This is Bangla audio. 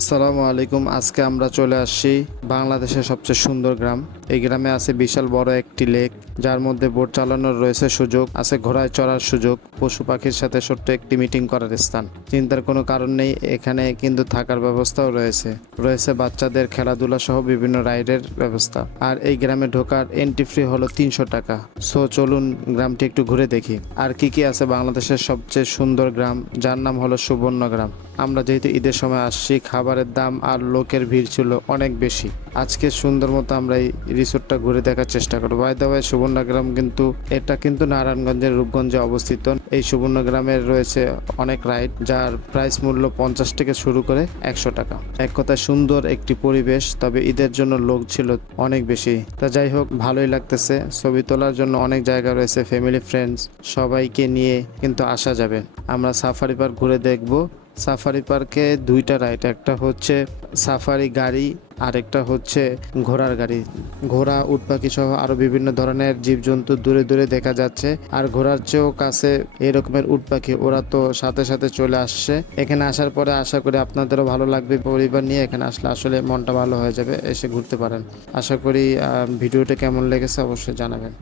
আসসালামু আলাইকুম। আজকে আমরা চলে আসছি বাংলাদেশের সবচেয়ে সুন্দর গ্রাম। এই গ্রামে আছে বিশাল বড় একটি লেক, যার মধ্যে বোট চালানোর রয়েছে সুযোগ, আছে ঘোড়ায় চড়ার সুযোগ, পশু পাখির সাথে ছোট্ট একটি মিটিং করার স্থান। চিন্তার কোনো কারণ নেই, এখানে কিন্তু থাকার ব্যবস্থাও রয়েছে বাচ্চাদের খেলাধুলা সহ বিভিন্ন রাইডের ব্যবস্থা। আর এই গ্রামে ঢোকার এন্ট্রি ফি হলো 300 টাকা। সো চলুন গ্রামটি একটু ঘুরে দেখি। আর কি কি আছে বাংলাদেশের সবচেয়ে সুন্দর গ্রাম, যার নাম হলো সুবর্ণ গ্রাম। আমরা যেহেতু ঈদের সময় আসছি, খাবারের দাম আর লোকের ভিড় ছিল অনেক বেশি। আজকে সুন্দর মতো আমরা এই রিসোর্টটা ঘুরে দেখার চেষ্টা করবো। বাই দ্য ওয়ে, সুবর্ণগ্রাম কিন্তু নারায়ণগঞ্জের রূপগঞ্জে অবস্থিত। এই সুবর্ণগ্রামের রয়েছে অনেক রাইড, যার প্রাইস মূল্য 50 থেকে শুরু করে 100 টাকা। এক কথায় সুন্দর একটি পরিবেশ, তবে ঈদের জন্য লোক ছিল অনেক বেশি। তা যাই হোক, ভালোই লাগতেছে। ছবি তোলার জন্য অনেক জায়গা রয়েছে, ফ্যামিলি ফ্রেন্ডস সবাইকে নিয়ে কিন্তু আসা যাবে। আমরা সাফারি পার্ক ঘুরে দেখব। সাফারি পার্কে দুইটা রাইড, একটা হচ্ছে সাফারি গাড়ি আর একটা হচ্ছে ঘোড়ার গাড়ি। ঘোড়া, উট পাখি সহ আরো বিভিন্ন ধরনের জীবজন্তু দূরে দূরে দেখা যাচ্ছে। আর ঘোড়ার চেয়েও কাছে এরকমের উট পাখি, ওরা তো সাথে সাথে চলে আসছে। এখানে আসার পরে আশা করি আপনাদেরও ভালো লাগবে। পরিবার নিয়ে এখানে আসলে আসলে মনটা ভালো হয়ে যাবে, এসে ঘুরতে পারেন। আশা করি ভিডিওটা কেমন লেগেছে অবশ্যই জানাবেন।